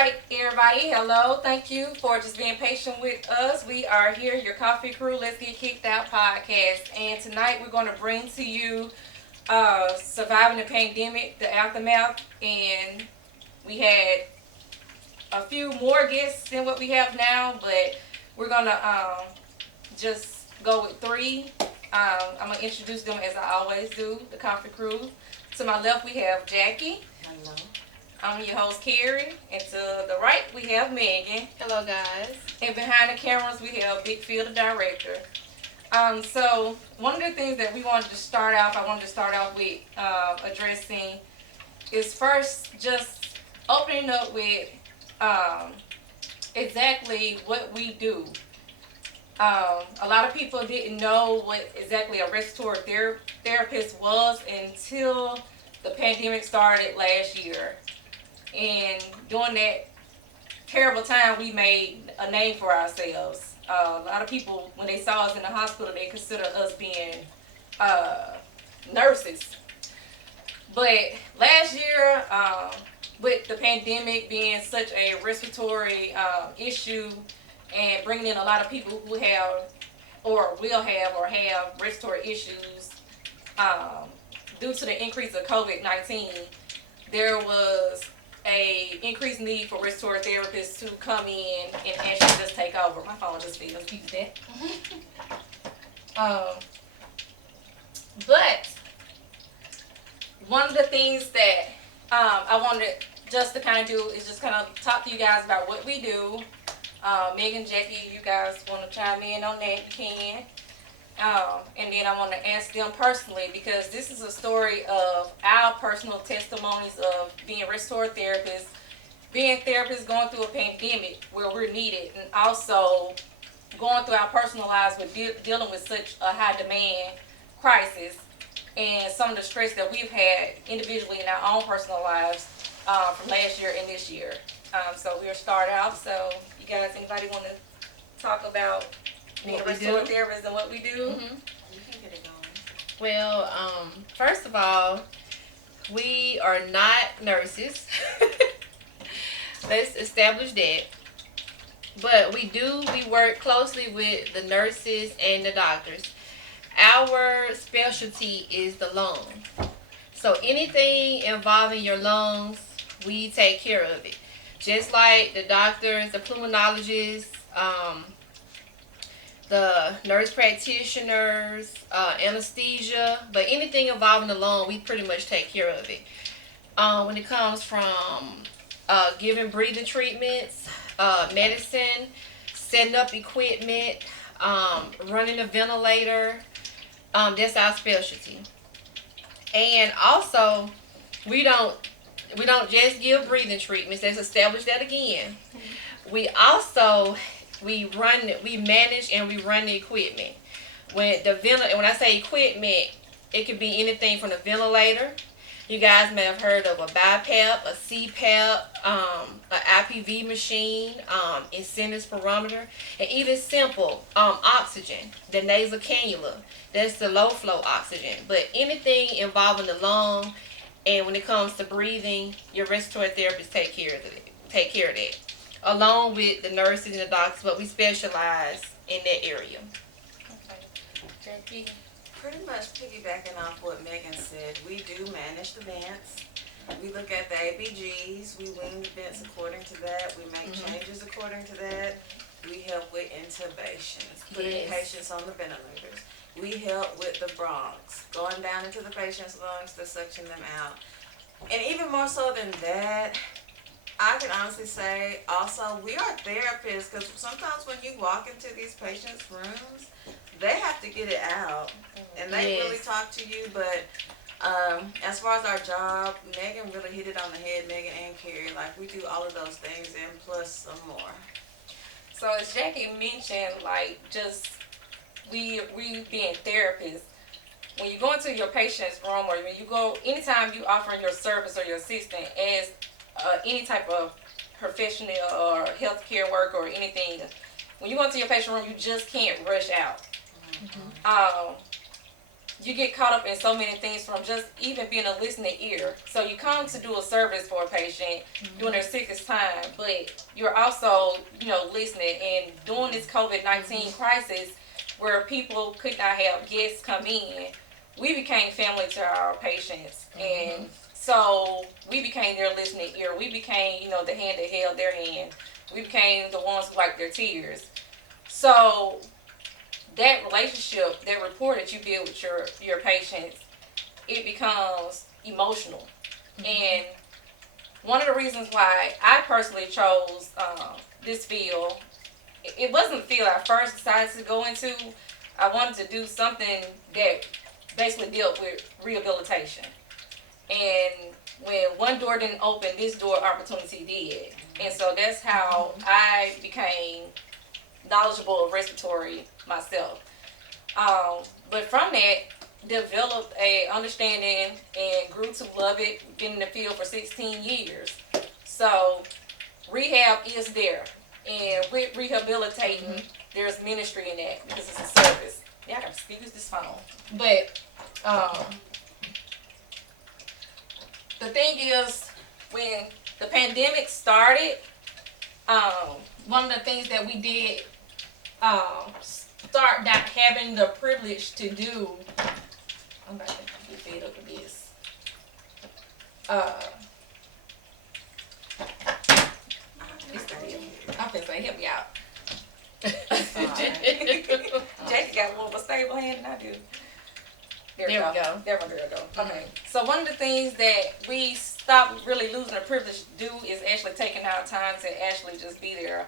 right, everybody. Hello. Thank you for just being patient with us. We are here, your coffee crew. Let's get kicked out podcast. And tonight we're going to bring to you surviving the pandemic, the aftermath, and we had a few more guests than what we have now, but we're gonna just go with three. I'm gonna introduce them as I always do, the coffee crew. To my left we have Jackie. Hello. I'm your host Carrie, and to the right we have Megan. Hello, guys. And behind the cameras we have Big Phil, the director. So one of the things that we wanted to start off, I wanted to start off with addressing is first just opening up with um, exactly what we do. A lot of people didn't know what exactly a respiratory therapist was until the pandemic started last year. And during that terrible time, we made a name for ourselves. A lot of people, when they saw us in the hospital, they considered us being nurses. But last year, with the pandemic being such a respiratory issue and bringing in a lot of people who have or will have or have respiratory issues due to the increase of COVID-19, there was a increased need for respiratory therapists to come in and actually just take over. My phone just fell. Excuse that. But one of the things that I wanted just to kind of do is just kind of talk to you guys about what we do. Megan, Jackie, you guys want to chime in on that, you can. And then I want to ask them personally because this is a story of our personal testimonies of being respiratory therapists, being therapists going through a pandemic where we're needed, and also going through our personal lives with dealing with such a high demand crisis and some of the stress that we've had individually in our own personal lives from last year and this year. So we'll start out. So you guys, anybody want to talk about being a respiratory therapist and what we do? Mm-hmm. You can get it going. Well, first of all, we are not nurses. Let's establish that. But we work closely with the nurses and the doctors. Our specialty is the lung. So anything involving your lungs, we take care of it. Just like the doctors, the pulmonologists, the nurse practitioners, anesthesia, but anything involving the lung, we pretty much take care of it. When it comes from giving breathing treatments, medicine, setting up equipment, running a ventilator, that's our specialty. And also, we don't just give breathing treatments. Let's establish that again. We also we manage and we run the equipment. When I say equipment, it could be anything from the ventilator. You guys may have heard of a BiPAP, a CPAP, an IPV machine, incentive spirometer, and even simple oxygen, the nasal cannula. That's the low flow oxygen. But anything involving the lung, and when it comes to breathing, your respiratory therapist take care of that, along with the nurses and the doctors. But we specialize in that area. Okay. Jackie. Pretty much piggybacking off what Megan said, we do manage the vents. We look at the ABGs, we wean the vents according to that, we make changes according to that. We help with intubations, putting patients on the ventilators. We help with the bronchs, going down into the patient's lungs to suction them out. And even more so than that, I can honestly say also we are therapists because sometimes when you walk into these patients' rooms, they have to get it out and they really talk to you. But as far as our job, Megan really hit it on the head, Megan and Carrie. Like we do all of those things and plus some more. So as Jackie mentioned, like just we being therapists, when you go into your patient's room or when you go, anytime you offering your service or your assistance as any type of professional or healthcare worker or anything, when you go into your patient room, you just can't rush out. you get caught up in so many things from just even being a listening ear. So you come to do a service for a patient during their sickest time, but you're also, listening. And during this COVID-19 crisis, where people could not have guests come in, we became family to our patients. And so we became their listening ear. We became, the hand that held their hand. We became the ones who wiped their tears. So that relationship, that rapport that you build with your patients, it becomes emotional. And one of the reasons why I personally chose this field, it wasn't the field I first decided to go into. I wanted to do something that basically dealt with rehabilitation. And when one door didn't open, this door opportunity did. And so that's how I became knowledgeable of respiratory myself. But from that, developed a understanding and grew to love it. Been in the field for 16 years. So rehab is there. And with rehabilitating, there's ministry in that because it's a service. Yeah, I gotta speak with this phone. But the thing is, when the pandemic started, one of the things that we did start not having the privilege to do. I'm about to get fed up with this. It's the deal. I'm finna say, help me out. Jackie got more of a stable hand than I do. There we go. There we go. Okay. So one of the things that we stopped really losing the privilege to do is actually taking our time to actually just be there.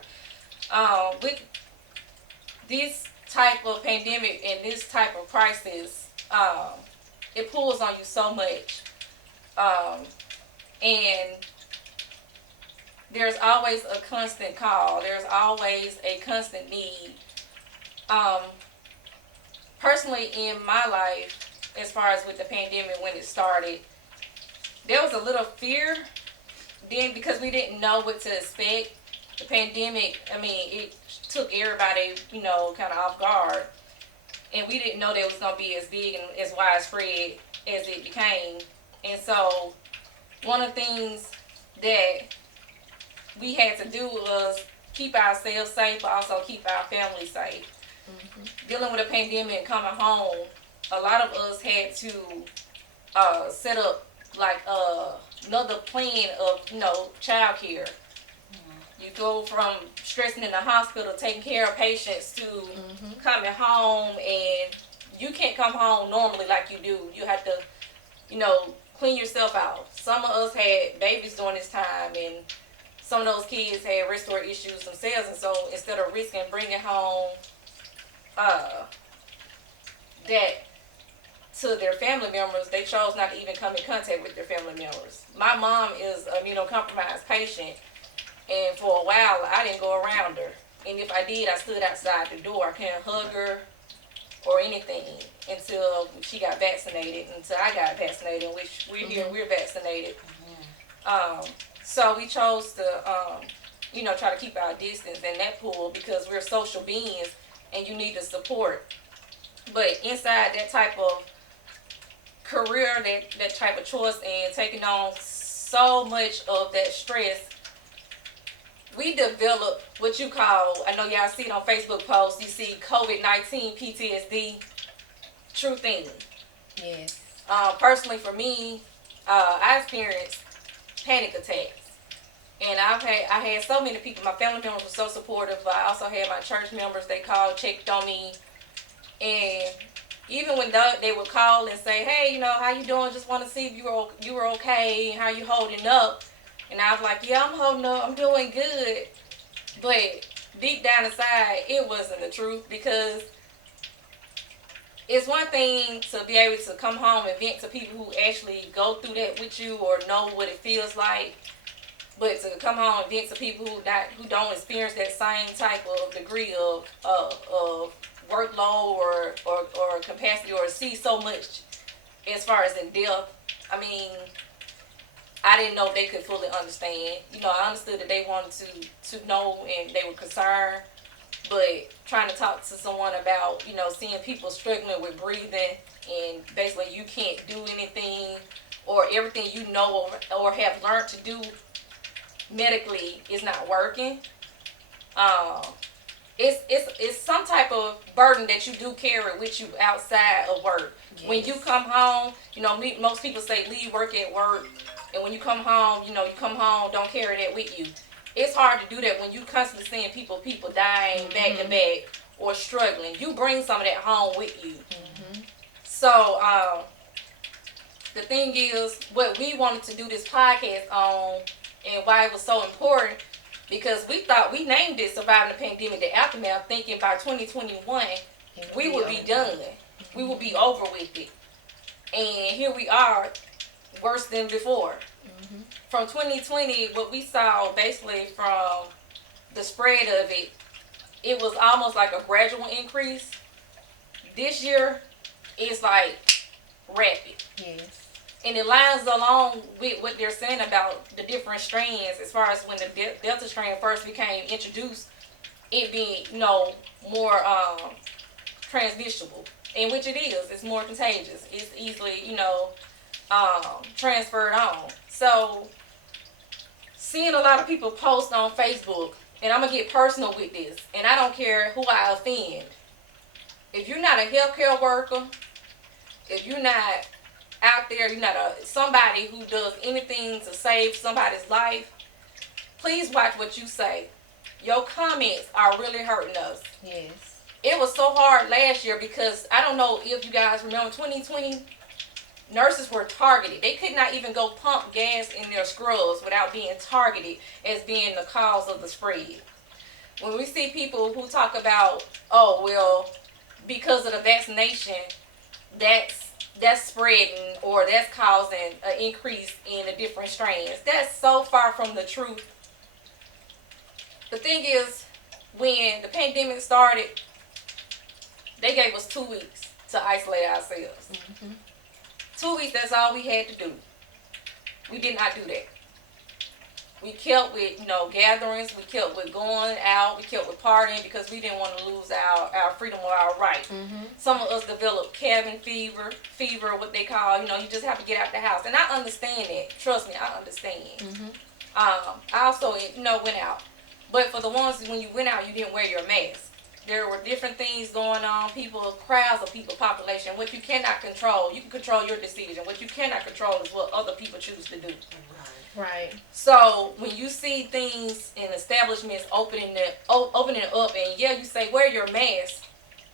With this type of pandemic and this type of crisis, it pulls on you so much. And there's always a constant call. There's always a constant need. Personally, in my life, as far as with the pandemic when it started, there was a little fear then because we didn't know what to expect. The pandemic, it took everybody, kind of off guard. And we didn't know that it was going to be as big and as widespread as it became. And so one of the things that we had to do was keep ourselves safe, but also keep our family safe. Dealing with a pandemic and coming home, a lot of us had to set up like another plan of, child care. You go from stressing in the hospital, taking care of patients, to coming home, and you can't come home normally like you do. You have to, clean yourself out. Some of us had babies during this time, and some of those kids had respiratory issues themselves, and so instead of risking bringing home that to their family members, they chose not to even come in contact with their family members. My mom is an immunocompromised patient, and for a while I didn't go around her. And if I did, I stood outside the door. I couldn't hug her or anything until she got vaccinated, until I got vaccinated, which we're here, we're vaccinated. So we chose to, try to keep our distance in that pool because we're social beings and you need the support. But inside that type of career, that type of choice, and taking on so much of that stress, we developed what you call, I know y'all see it on Facebook posts, you see COVID-19 PTSD, true thing. Yes. Personally for me, I experienced panic attacks. And I had so many people, my family members were so supportive, but I also had my church members, they called, checked on me. And even when they would call and say, hey, how you doing? Just want to see if you were okay, how you holding up. And I was like, yeah, I'm holding up, I'm doing good. But deep down inside, it wasn't the truth, because it's one thing to be able to come home and vent to people who actually go through that with you or know what it feels like. But to come home and vent to people who don't experience that same type of degree of workload or capacity, or see so much as far as in depth, I didn't know they could fully understand. I understood that they wanted to know and they were concerned, but trying to talk to someone about, seeing people struggling with breathing and basically you can't do anything or everything you know or have learned to do medically is not working. It's some type of burden that you do carry with you outside of work. Yes. When you come home, most people say leave work at work, and when you come home, you come home, don't carry that with you. It's hard to do that when you constantly seeing people dying back to back or struggling. You bring some of that home with you. So the thing is, what we wanted to do this podcast on, and why it was so important, because we thought we named it Surviving the Pandemic, the Aftermath, thinking by 2021 we would be done. We would be over with it. And here we are, worse than before. From 2020, what we saw basically from the spread of it, it was almost like a gradual increase. This year, it's like rapid. Yes. And it lines along with what they're saying about the different strands as far as when the Delta strain first became introduced, it being, more transmissible. And which it is. It's more contagious. It's easily, transferred on. So, seeing a lot of people post on Facebook, and I'm going to get personal with this, and I don't care who I offend. If you're not a healthcare worker, if you're not out there, you're not somebody who does anything to save somebody's life, please watch what you say. Your comments are really hurting us. Yes. It was so hard last year because I don't know if you guys remember 2020, nurses were targeted. They could not even go pump gas in their scrubs without being targeted as being the cause of the spread. When we see people who talk about, because of the vaccination, that's spreading or that's causing an increase in the different strains. That's so far from the truth. The thing is, when the pandemic started, they gave us 2 weeks to isolate ourselves. 2 weeks, that's all we had to do. We did not do that. We kept with, gatherings. We kept with going out. We kept with partying because we didn't want to lose our freedom or our right. Some of us developed cabin fever, what they call, you just have to get out the house. And I understand that. Trust me, I understand. I also, went out. But for the ones when you went out, you didn't wear your mask. There were different things going on, crowds of people, population. What you cannot control, you can control your decision. What you cannot control is what other people choose to do. Right. So when you see things in establishments opening up, and you say wear your mask,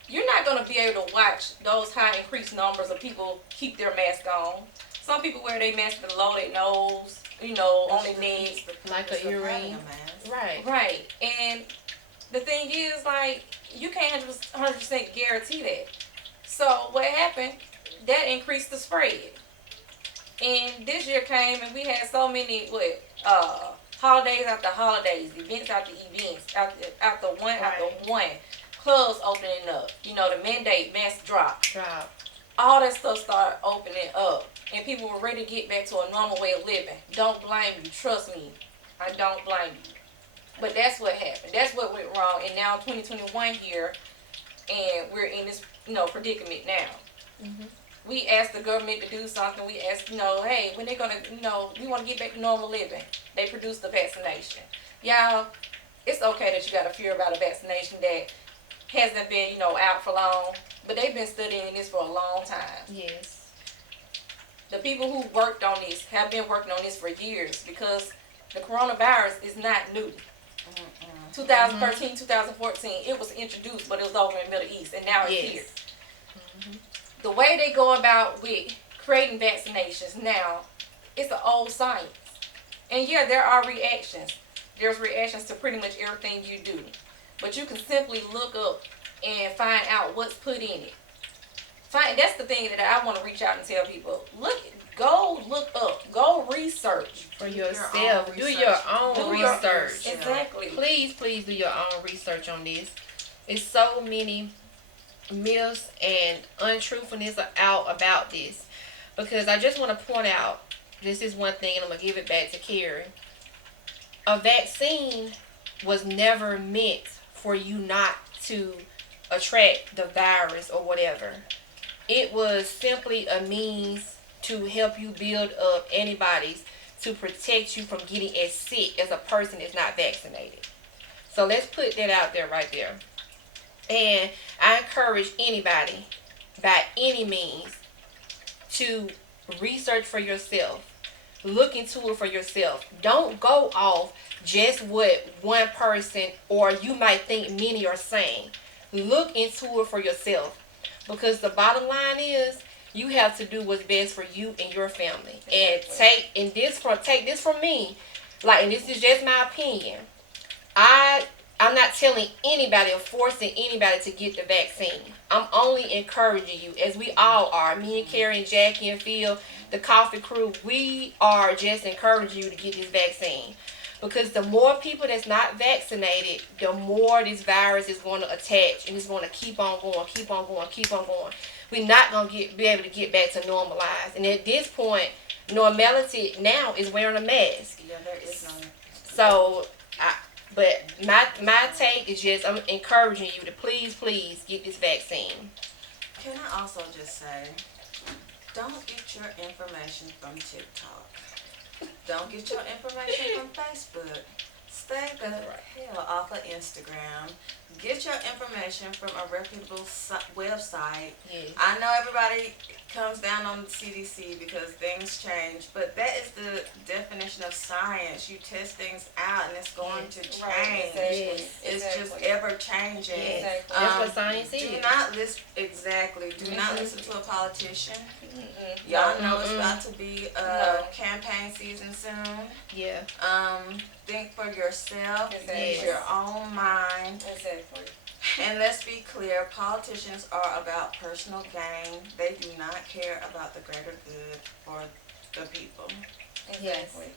you're not going to be able to watch those high increased numbers of people keep their mask on. Some people wear their mask below their nose, on their neck, like an earring. Right. Right. And the thing is, like, you can't 100% guarantee that. So what happened? That increased the spread. And this year came and we had so many holidays after holidays, events after events, after one, clubs opening up. The mandate mask drop. All that stuff started opening up, and people were ready to get back to a normal way of living. Don't blame you. Trust me, I don't blame you. But that's what happened. That's what went wrong. And now 2021 here, and we're in this, predicament now. We asked the government to do something. We asked, hey, when they're going to, we want to get back to normal living. They produced the vaccination. Y'all, it's okay that you got to fear about a vaccination that hasn't been, out for long. But they've been studying this for a long time. Yes. The people who worked on this have been working on this for years because the coronavirus is not new. 2013, 2014, it was introduced, but it was over in the Middle East, and now it's here. The way they go about with creating vaccinations now, it's an old science. And there are reactions. There's reactions to pretty much everything you do. But you can simply look up and find out what's put in it. That's the thing that I want to reach out and tell people. Go look up. Go research. For yourself. Do your own research. Exactly. Please do your own research on this. It's so many myths and untruthfulness out about this. Because I just want to point out, this is one thing, and I'm going to give it back to Carrie. A vaccine was never meant for you not to attract the virus or whatever. It was simply a means to help you build up antibodies to protect you from getting as sick as a person that's not vaccinated. So let's put that out there right there. And I encourage anybody, by any means, to research for yourself. Look into it for yourself. Don't go off just what one person or you might think many are saying. Look into it for yourself. Because the bottom line is you have to do what's best for you and your family. And take this from me. Like, and this is just my opinion. I'm not telling anybody or forcing anybody to get the vaccine. I'm only encouraging you, as we all are. Me and Carrie and Jackie and Phil, the coffee crew, we are just encouraging you to get this vaccine. Because the more people that's not vaccinated, the more this virus is going to attach, and it's going to keep on going, keep on going, keep on going. We're not going to be able to get back to normalized. And at this point, normality now is wearing a mask. Yeah, there is none. So, but my take is just, I'm encouraging you to please get this vaccine. Can I also just say, don't get your information from TikTok. Don't get your information from Facebook. Stay the hell off of Instagram. Get your information from a reputable website. Yes. I know everybody comes down on the CDC because things change, but that is the definition of science. You test things out and it's going to change. Right, exactly. Yes. It's just ever changing. Yes. Exactly. That's what science is. Do not listen. Exactly. Do not listen to a politician. Mm-mm. Y'all know it's Mm-mm. about to be No. campaign season soon. Yeah. Think for yourself. Exactly. Use your own mind. Exactly. And let's be clear, politicians are about personal gain. They do not care about the greater good for the people. Exactly.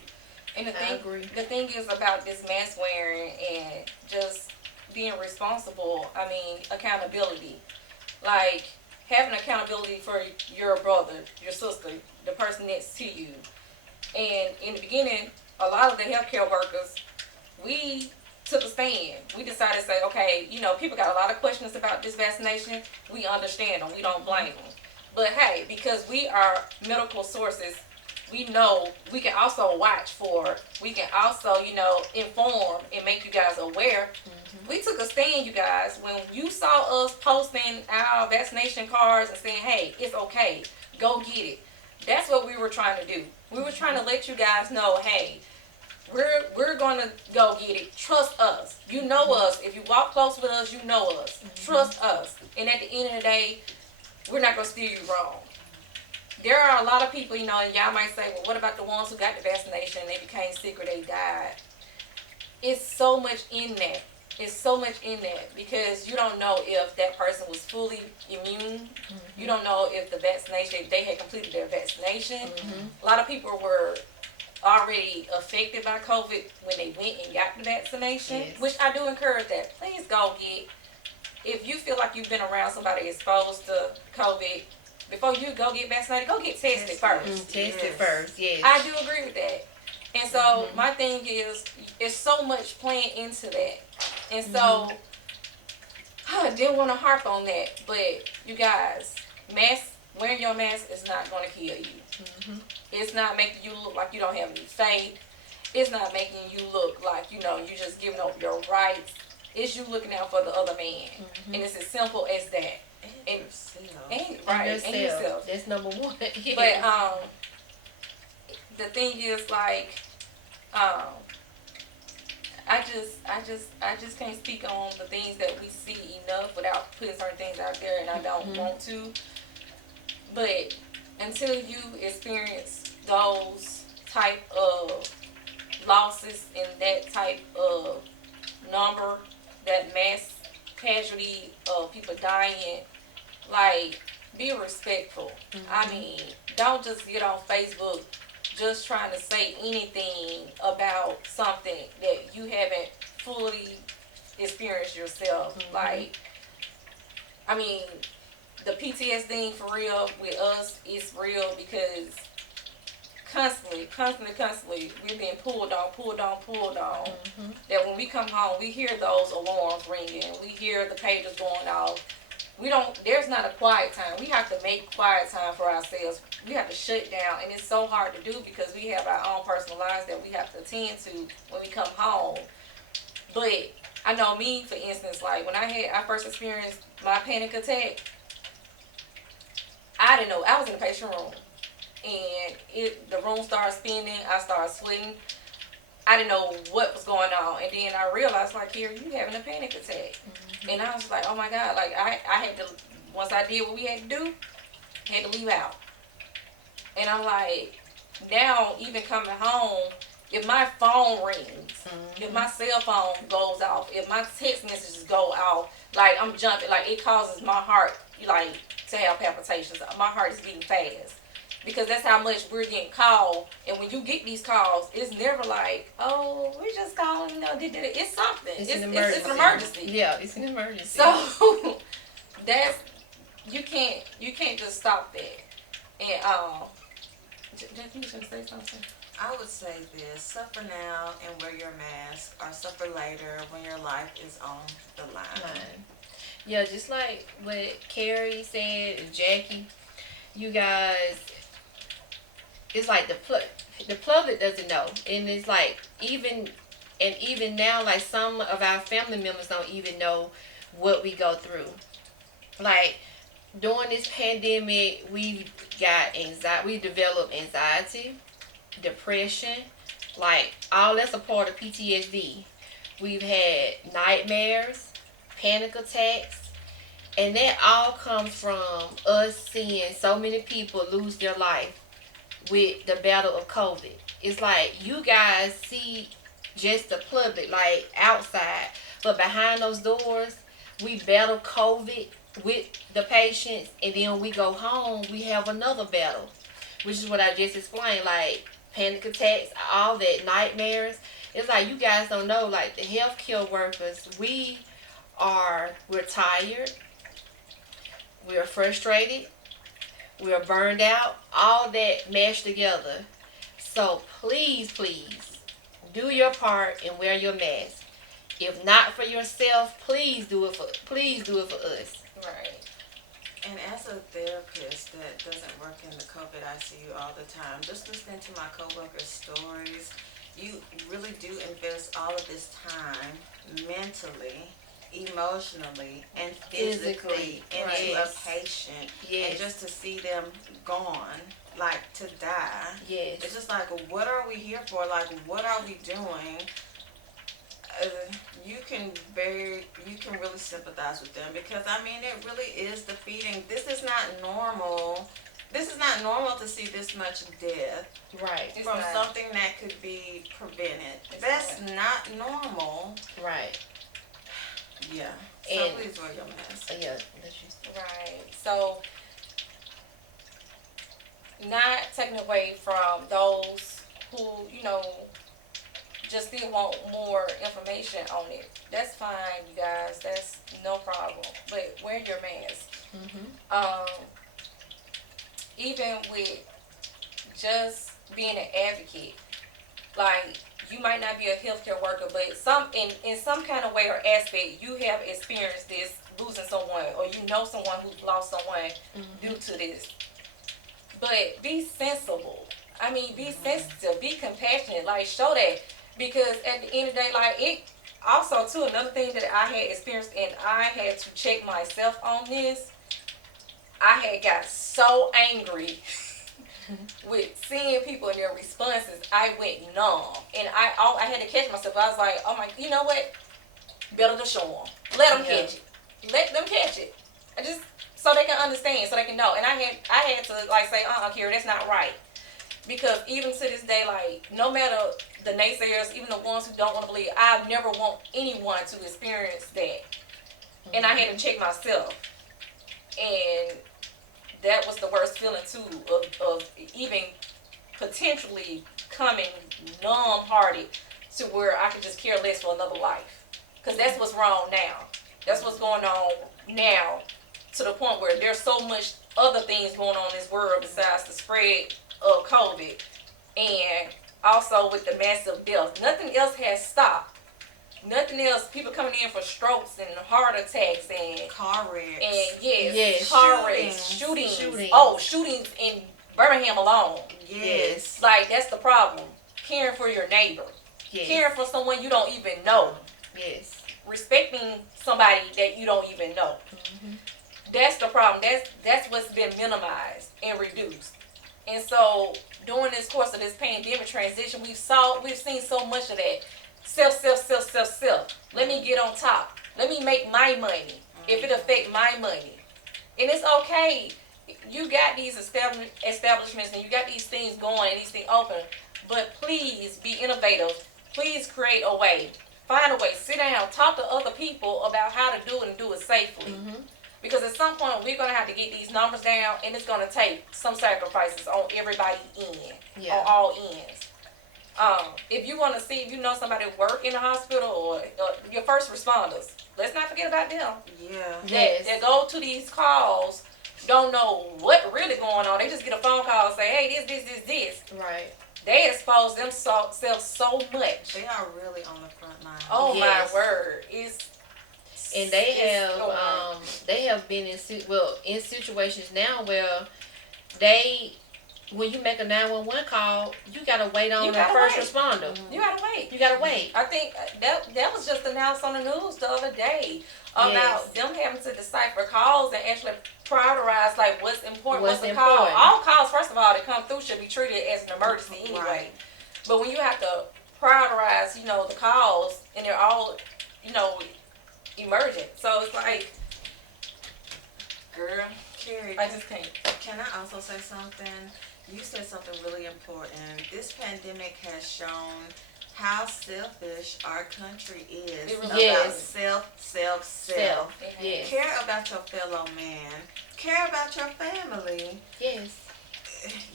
And I agree. the thing is about this mask wearing and just being responsible, I mean, accountability. Like, having accountability for your brother, your sister, the person next to you. And in the beginning, a lot of the healthcare workers, we took a stand. We decided to say, okay, you know, people got a lot of questions about this vaccination. We understand them. We don't blame them. But hey, because we are medical sources, we know we can also watch for, we can also, you know, inform and make you guys aware. Mm-hmm. We took a stand, you guys. When you saw us posting our vaccination cards and saying, hey, it's okay, go get it. That's what we were trying to do. We were trying to let you guys know, hey, we're gonna go get it. Trust us. You know us. If you walk close with us, you know us. Mm-hmm. Trust us. And at the end of the day, we're not gonna steer you wrong. There are a lot of people, you know, and y'all might say, well, what about the ones who got the vaccination and they became sick or they died? It's so much in that. It's so much in that because you don't know if that person was fully immune. Mm-hmm. You don't know if the vaccination, if they had completed their vaccination. Mm-hmm. A lot of people were already affected by COVID when they went and got the vaccination, yes. Which I do encourage that. Please go get, if you feel like you've been around somebody exposed to COVID, before you go get vaccinated, go get tested first. Test it first, yes. I do agree with that. And so my thing is, it's so much playing into that. And so, I didn't want to harp on that, but you guys, wearing your mask is not going to kill you. Mm-hmm. It's not making you look like you don't have any faith. It's not making you look like, you know, you just giving up your rights. It's you looking out for the other man. Mm-hmm. And it's as simple as that. And yourself. That's number one. Yeah. But the thing is, like, I just can't speak on the things that we see enough without putting certain things out there, and I don't want to. But until you experience those type of losses and that type of number, that mass casualty of people dying, like, be respectful. I mean, don't just get on Facebook just trying to say anything about something that you haven't fully experienced yourself. Like, I mean, the PTSD for real with us is real because constantly, we're being pulled on. Mm-hmm. That when we come home, we hear those alarms ringing, we hear the pagers going off. There's not a quiet time. We have to make quiet time for ourselves. We have to shut down, and it's so hard to do because we have our own personal lives that we have to attend to when we come home. But I know me, for instance, like when I first experienced my panic attack, I didn't know. I was in the patient room, and the room started spinning. I started sweating. I didn't know what was going on, and then I realized, like, here, you having a panic attack. Mm-hmm. And I was like, oh my God, like I had to, once I did what we had to do, had to leave out. And I'm like, now even coming home, if my phone rings, Mm-hmm. if my cell phone goes off, if my text messages go off, like I'm jumping, like it causes my heart, like, to have palpitations. My heart is beating fast. Because that's how much we're getting called. And when you get these calls, it's never like, oh, we're just calling, it's something. It's an emergency. It's an emergency. Yeah, it's an emergency. So that's you can't just stop that. And Jack, you should say something. I would say this: suffer now and wear your mask, or suffer later when your life is on the line. Fine. Yeah, just like what Carrie said and Jackie, you guys, it's like the public doesn't know, and it's like even now, like some of our family members don't even know what we go through. Like during this pandemic, we got anxiety. We developed anxiety, depression, like all that's a part of PTSD. We've had nightmares, panic attacks, and that all comes from us seeing so many people lose their life with the battle of COVID. It's like you guys see just the public, like outside, but behind those doors, we battle COVID with the patients, and then when we go home, we have another battle, which is what I just explained, like panic attacks, all that, nightmares. It's like you guys don't know, like the healthcare workers, we're tired, we're frustrated, we're burned out, all that mashed together. So please, do your part and wear your mask. If not for yourself, please do it for us. Right. And as a therapist that doesn't work in the COVID ICU all the time, just listening to my coworkers' stories, you really do invest all of this time mentally, emotionally, and physically into right. a patient. Yes. And just to see them gone, like to die, Yes. it's just like, what are we here for? Like, what are we doing? You can really sympathize with them, because I mean it really is defeating. This is not normal. This is not normal to see this much death Right. It's from not. something that could be prevented. It's That's not normal. Right. Yeah. So And- please wear your mask. Yeah. That's just, Right. So, not taking away from those who, just still want more information on it. That's fine, you guys. That's no problem. But wear your mask. Even with just being an advocate, like you might not be a healthcare worker, but in some kind of way or aspect, you have experienced this, losing someone, or you know someone who's lost someone due to this. But be sensible. I mean, be sensitive, be compassionate, like show that, because at the end of the day, like it also too, another thing that I had experienced, and I had to check myself on this, I had got so angry with seeing people and their responses. I went numb, and I had to catch myself. I was like, oh my, you know what? Better to show them. Let them catch it. Let them catch it. I just so they can understand, so they can know. And I had to like say, Kira, that's not right. Because even to this day, like no matter the naysayers, even the ones who don't want to believe, I never want anyone to experience that. And I had to check myself, and that was the worst feeling too, of even potentially coming numb-hearted to where I could just care less for another life. Because that's what's wrong now. That's what's going on now, to the point where there's so much other things going on in this world besides the spread of COVID. and also with the massive deaths. Nothing else has stopped. Nothing else. People coming in for strokes and heart attacks and Car wrecks. yes, car wrecks, shootings. Oh, shootings in Birmingham alone. Yes. Like that's the problem. Caring for your neighbor. Yes. Caring for someone you don't even know. Yes. Respecting somebody that you don't even know. Mm-hmm. That's the problem. That's what's been minimized and reduced. And so during this course of this pandemic transition, we've seen so much of that. Self. Let me get on top. Let me make my money. If it affect my money. And it's okay. You got these establishments and you got these things going and these things open. But please be innovative. Please create a way. Find a way. Sit down. Talk to other people about how to do it and do it safely. Mm-hmm. Because at some point we're gonna have to get these numbers down, and it's gonna take some sacrifices on everybody on all ends. If you want to see, if you know somebody work in a hospital or your first responders, let's not forget about them. Yeah. That go to these calls, don't know what really going on. They just get a phone call and say, hey, this. Right. They expose themselves so much. They are really on the front line. Oh Yes. my word. And they have been in situations now where when you make a 911 call, you gotta wait on the first responder. You gotta wait. You gotta wait. I think that was just announced on the news the other day about them having to decipher calls and actually prioritize like what's important, what's the call. All calls, first of all, that come through should be treated as an emergency anyway. Right. But when you have to prioritize, the calls and they're all, emergent. So it's like, girl, Carrie, I just can't. can I also say something? You said something really important. This pandemic has shown how selfish our country is It really about Yes. self. Yes. Care about your fellow man. Care about your family. Yes.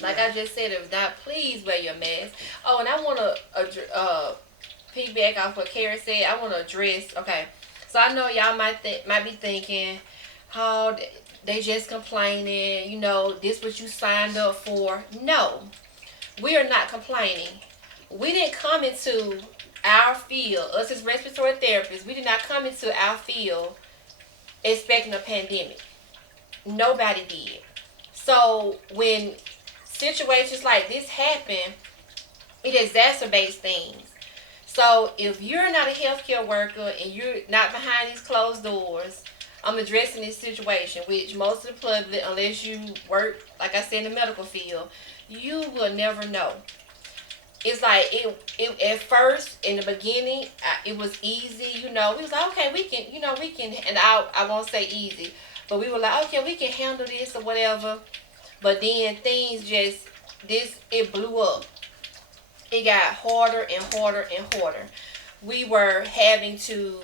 Like I just said, if not, please wear your mask. Oh, and I want to piggyback off what Carrie said. I want to address. Okay, so I know y'all might be thinking, oh, they just complaining. This what you signed up for. No, we are not complaining. We didn't come into our field. Us as respiratory therapists, we did not come into our field expecting a pandemic. Nobody did. So when situations like this happen, it exacerbates things. So if you're not a healthcare worker and you're not behind these closed doors, I'm addressing this situation, which most of the public, unless you work, like I said, in the medical field, you will never know. It's like it at first, in the beginning, it was easy, we was like, okay, we can, and I won't say easy, but we were like, okay, we can handle this or whatever. But then things it blew up. It got harder and harder and harder. We were having to,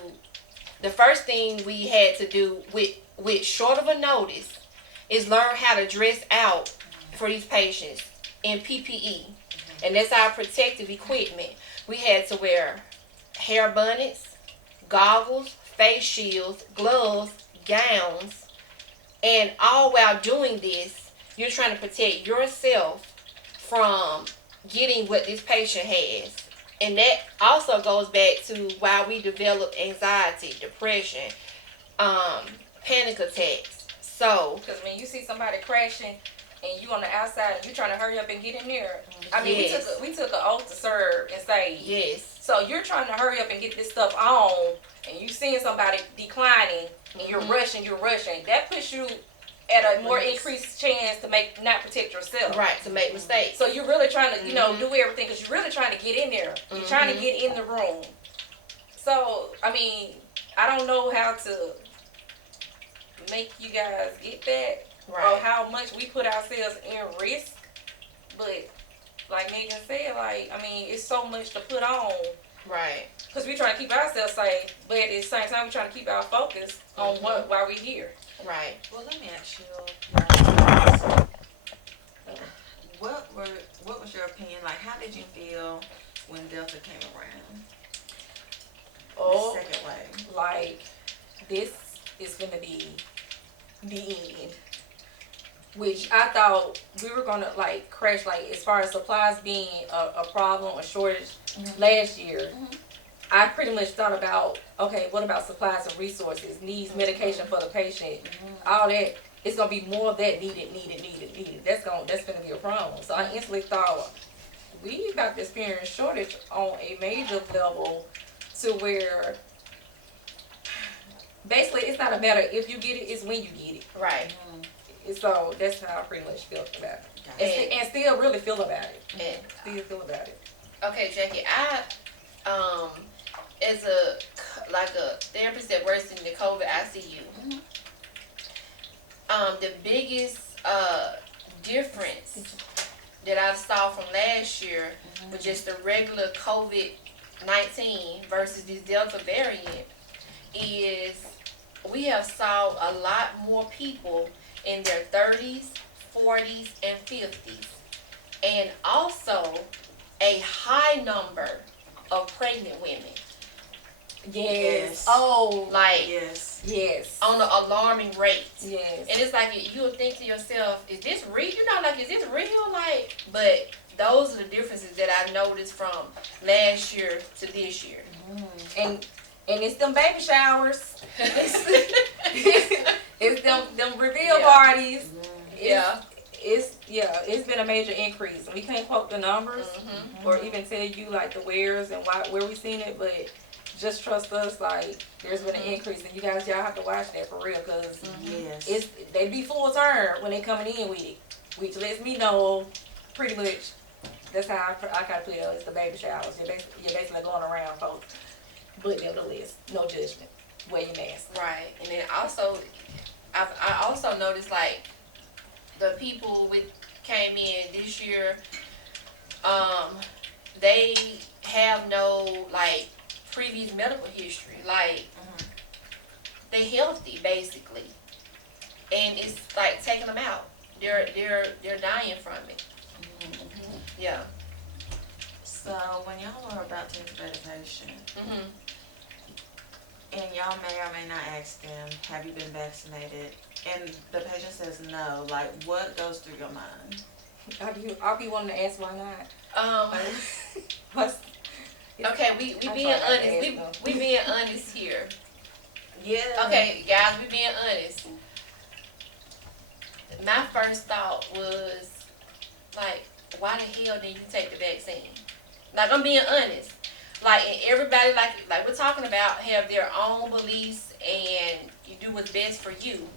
the first thing we had to do with short of a notice is learn how to dress out for these patients in PPE. And that's our protective equipment. We had to wear hair bonnets, goggles, face shields, gloves, gowns, and all while doing this, you're trying to protect yourself from getting what this patient has. And that also goes back to why we develop anxiety, depression, panic attacks. So, because when you see somebody crashing and you on the outside and you trying to hurry up and get in there, I mean, yes. we took an oath to serve and say, yes. So you're trying to hurry up and get this stuff on, and you seeing somebody declining, and you're rushing. That puts you at a more increased chance to not protect yourself. Right, to make mistakes. So you're really trying to, do everything because you're really trying to get in there. You're trying to get in the room. So, I mean, I don't know how to make you guys get that. Right. Or how much we put ourselves in risk. But, like Megan said, it's so much to put on. Right. Because we're trying to keep ourselves safe, but at the same time, we're trying to keep our focus on why we're here. Right. Well, let me ask you, what was your opinion? Like, how did you feel when Delta came around? The second wave. Like, this is going to be the end. which I thought we were gonna like crash, like as far as supplies being a problem, a shortage last year. I pretty much thought about, okay, what about supplies and resources, needs, medication for the patient, all that. It's gonna be more of that needed. That's gonna be a problem. So I instantly thought we about to experience shortage on a major level, to where basically it's not a matter if you get it, it's when you get it. Right. So that's how I pretty much felt about it, and still really feel about it. And Still feel about it. okay, Jackie, I as a therapist that works in the COVID ICU, the biggest difference that I saw from last year was just the regular COVID-19 versus this Delta variant is we have saw a lot more people in their 30s, 40s, and 50s, and also a high number of pregnant women. Yes. Oh, Like Yes. on an alarming rate. yes. And it's like you'll think to yourself, is this real? You know, like, is this real? Like, but those are the differences that I noticed from last year to this year. And it's them baby showers. It's them reveal Yeah. parties. Yeah. It's been a major increase. We can't quote the numbers or even tell you like the wheres and where we seen it, but just trust us. Like there's been an increase, and y'all have to watch that for real, cause Yes. they be full term when they coming in with it, which lets me know pretty much that's how I kind of put it. It's the baby showers. You're basically going around, folks. But nevertheless, no judgment. Wear your mask. Right. And then also, I also noticed like the people came in this year, they have no like previous medical history. Like they healthy basically, and it's like taking them out. They're dying from it. Yeah. So when y'all are about to intubate a patient, Mhm. and y'all may or may not ask them, have you been vaccinated? And the patient says no, like what goes through your mind? I'll be wanting to ask why not. What's Okay, we I'm being sorry, I honest. had to ask We being honest here. Yeah. Okay, guys, we being honest. My first thought was like, why the hell didn't you take the vaccine? Like, I'm being honest. Like, and everybody, like we're talking about, have their own beliefs and you do what's best for you.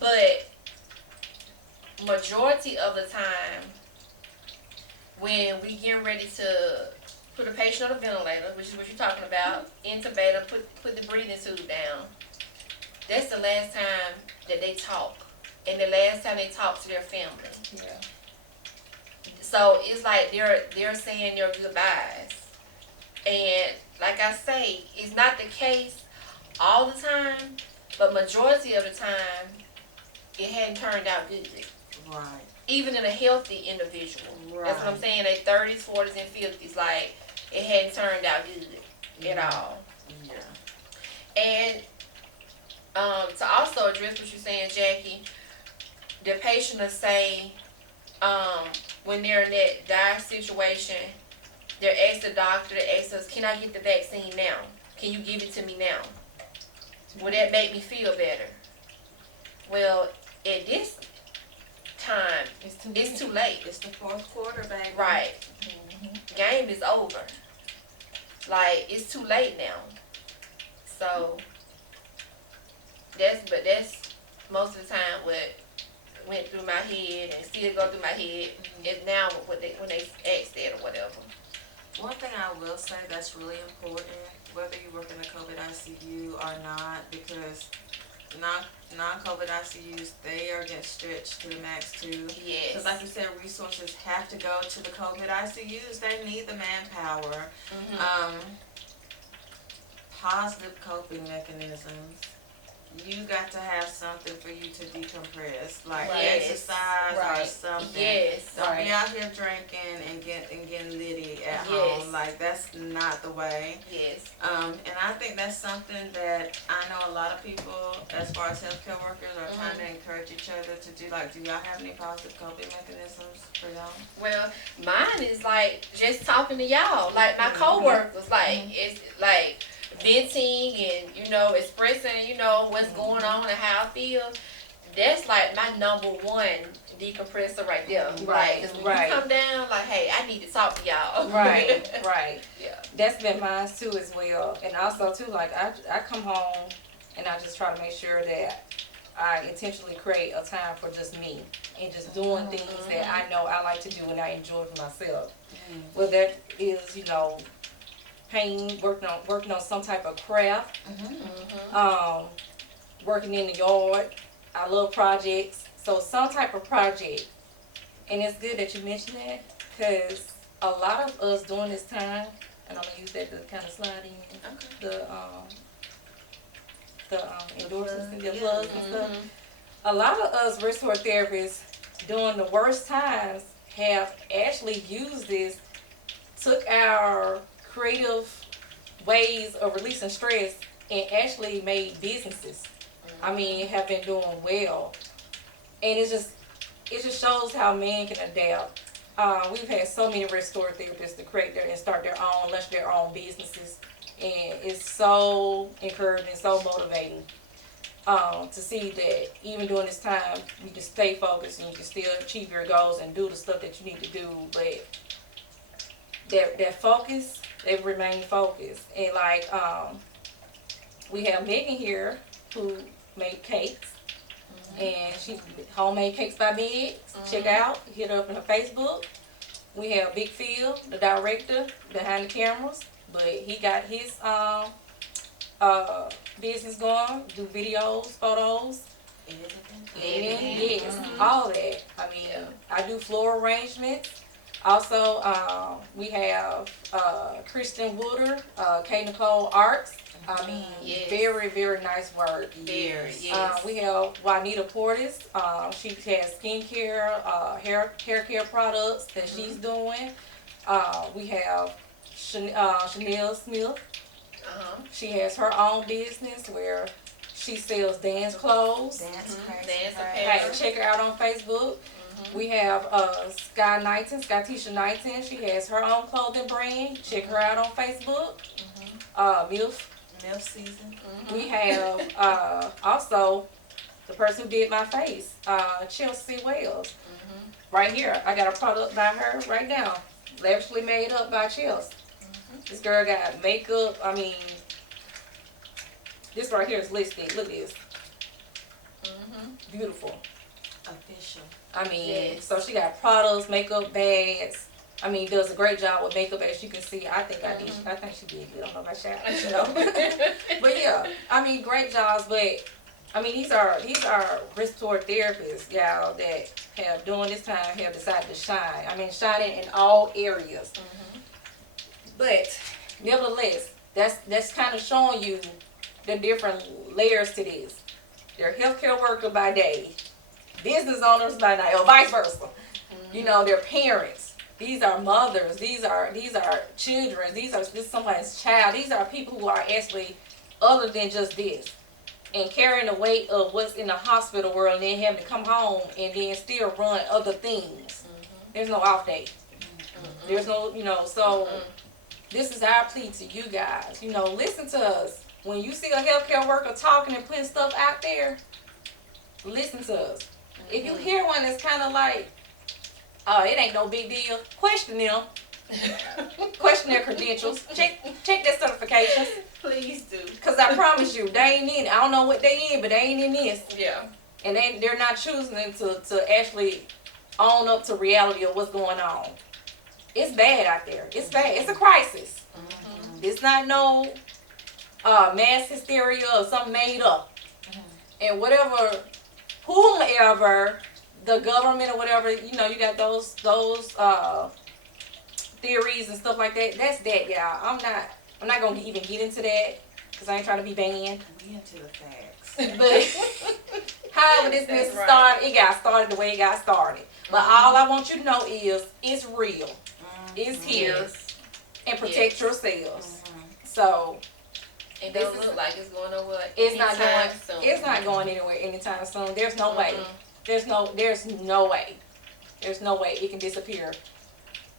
But majority of the time, when we get ready to put a patient on a ventilator, which is what you're talking about, intubate them, put the breathing tube down, that's the last time that they talk. And the last time they talk to their family. yeah. So it's like they're saying their goodbyes. And like I say, it's not the case all the time, but majority of the time, it hadn't turned out good. Right. Even in a healthy individual. That's what I'm Right. saying, their 30s, 40s, and 50s, like, it hadn't turned out good at all. Yeah. And to also address what you're saying, Jackie, the patient will say, when they're in that dire situation, they're asked the doctor, they ask us, can I get the vaccine now? Can you give it to me now? Will that make me feel better? Well, at this time, it's too late. It's the fourth quarter, baby. Right. Game is over. Like, it's too late now. So, that's most of the time what went through my head and still go through my head is now when they ask that or whatever. One thing I will say that's really important, whether you work in the COVID ICU or not, because non-COVID ICUs, they are getting stretched to the max too. Yes. Because like you said, resources have to go to the COVID ICUs. They need the manpower. Mhm. Positive coping mechanisms. you got to have something for you to decompress, like Right. exercise or Right. something. Yes. Don't Right. be out here drinking and getting litty at Yes. home. Like that's not the way. Yes. And I think that's something that I know a lot of people, as far as healthcare workers, are trying to encourage each other to do. Like, do y'all have any positive coping mechanisms for y'all? Well, mine is like just talking to y'all, like my coworkers, like it's like venting and expressing what's going on and how I feel. That's like my number one decompressor right there. Right, Like 'cause when right. you come down, like, hey, I need to talk to y'all. Right, right. Yeah. That's been mine too as well. And also too, like I come home and I just try to make sure that I intentionally create a time for just me and just doing things that I know I like to do and I enjoy for myself. Whether that is, painting, working on some type of craft, working in the yard. I love projects. So some type of project. And it's good that you mentioned that because a lot of us during this time, and I'm gonna use that to kind of slide in the endorsements and the plugs and stuff. A lot of us restorative therapists during the worst times have actually used this, took our creative ways of releasing stress and actually made businesses. I mean, have been doing well. And it just shows how men can adapt. We've had so many restorative therapists to create and start their own, launch their own businesses. And it's so encouraging, so motivating to see that even during this time, you can stay focused and you can still achieve your goals and do the stuff that you need to do. But that focus, they remain focused. And like, we have Megan here who made cakes. And she homemade cakes by Meg. Check out, hit her up on her Facebook. We have Big Phil, the director behind the cameras, but he got his business going, do videos, photos, editing, yes, all that. I mean, I do floral arrangements. Also, we have Kristen Wooder, K. Nicole Arts. I mean, Yes. very, very nice work. Very, yes. We have Juanita Portis. She has skincare, hair care products that she's doing. We have Chanel Smith. She has her own business where she sells dance clothes. Dance Dance Hey, apparel. check her out on Facebook. We have Sky Knighton, Tisha Knighton. She has her own clothing brand. Check her out on Facebook. MILF season. We have also the person who did my face, Chelsea Wells. Right here, I got a product by her right now, lavishly made up by Chelsea. This girl got makeup. I mean, this right here is listed. Look at this, beautiful. Official. I mean, Yes. so she got products, makeup bags. I mean, does a great job with makeup, as you can see. I think I did. I think she did good. I don't know about shout, but yeah, I mean, great jobs. But I mean, these are restorative therapists, y'all, that have during this time have decided to shine. I mean, shining in all areas. But nevertheless, that's kind of showing you the different layers to this. They're healthcare worker by day, business owners by night, or vice versa. You know, they're parents. These are mothers. These are children. This is someone's child. These are people who are actually other than just this, and carrying the weight of what's in the hospital world, and then having to come home and then still run other things. There's no off day. There's no, so this is our plea to you guys. Listen to us. When you see a healthcare worker talking and putting stuff out there, listen to us. If you hear one that's kind of like, oh, it ain't no big deal, question them. Question their credentials. Check their certifications. Please do. Because I promise you, they ain't in it. I don't know what they in, but they ain't in this. Yeah. And they're not choosing to actually own up to reality of what's going on. It's bad out there. It's bad. It's a crisis. It's not no mass hysteria or something made up. And whomever, the government or whatever, you got those theories and stuff like that. That's that, y'all. I'm not gonna even get into that. cause I ain't trying to be banned. We into the facts. But however this That's business right. started, it got started the way it got started. But all I want you to know is it's real. It's here. Yes. And protect yourselves. Mhm. So It This don't is- look like it's going nowhere. it's not anytime going. soon. It's not going anywhere anytime soon. There's no way. Mm-mm. There's no way. There's no way it can disappear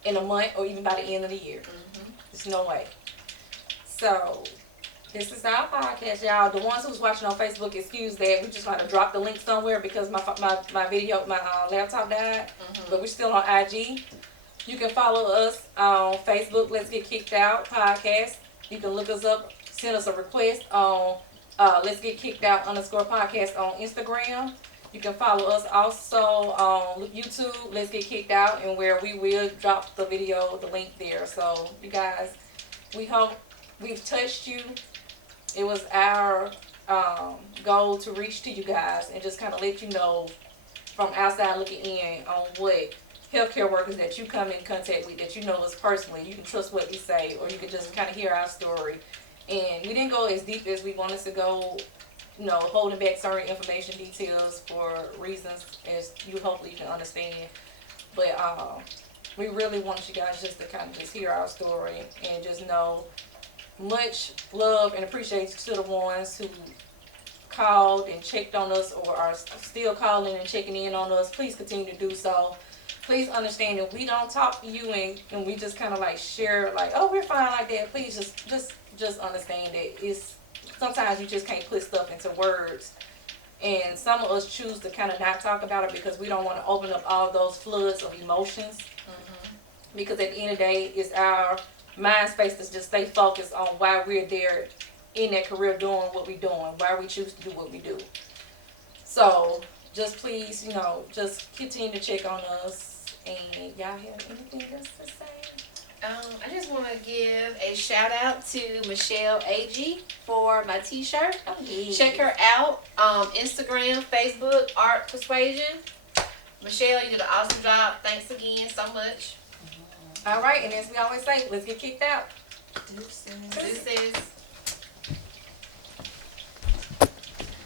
in a month or even by the end of the year. Mhm. There's no way. So this is our podcast, y'all. The ones who's watching on Facebook, excuse that. We just trying to drop the link somewhere because my laptop died. Mhm. But we're still on IG. You can follow us on Facebook. Let's Get Kicked Out podcast. You can look us up. Send us a request on Let's Get Kicked Out _podcast on Instagram. You can follow us also on YouTube, Let's Get Kicked Out, and where we will drop the video, the link there. So you guys, we hope we've touched you. It was our goal to reach to you guys and just kind of let you know from outside looking in on what healthcare workers that you come in contact with, that you know us personally. You can trust what we say, or you can just kind of hear our story. And we didn't go as deep as we wanted to go, you know, holding back certain information details for reasons as you hopefully can understand. But we really want you guys just to kind of just hear our story and just know much love and appreciation to the ones who called and checked on us or are still calling and checking in on us. Please continue to do so. Please understand that we don't talk to you and we just kind of like share like, oh, we're fine like that. Please just understand that it's sometimes you just can't put stuff into words. And some of us choose to kind of not talk about it because we don't want to open up all those floods of emotions. Because at the end of the day, it's our mind space to just stay focused on why we're there in that career doing what we're doing, why we choose to do what we do. So just please, you know, just continue to check on us. And y'all have anything else to say? I just want to give a shout out to Michelle Ag for my t-shirt. Oh, yeah. Check her out. Instagram, Facebook, Art Persuasion. Michelle, you did an awesome job. Thanks again so much. All right, and as we always say, let's get kicked out. Deuces. Deuces.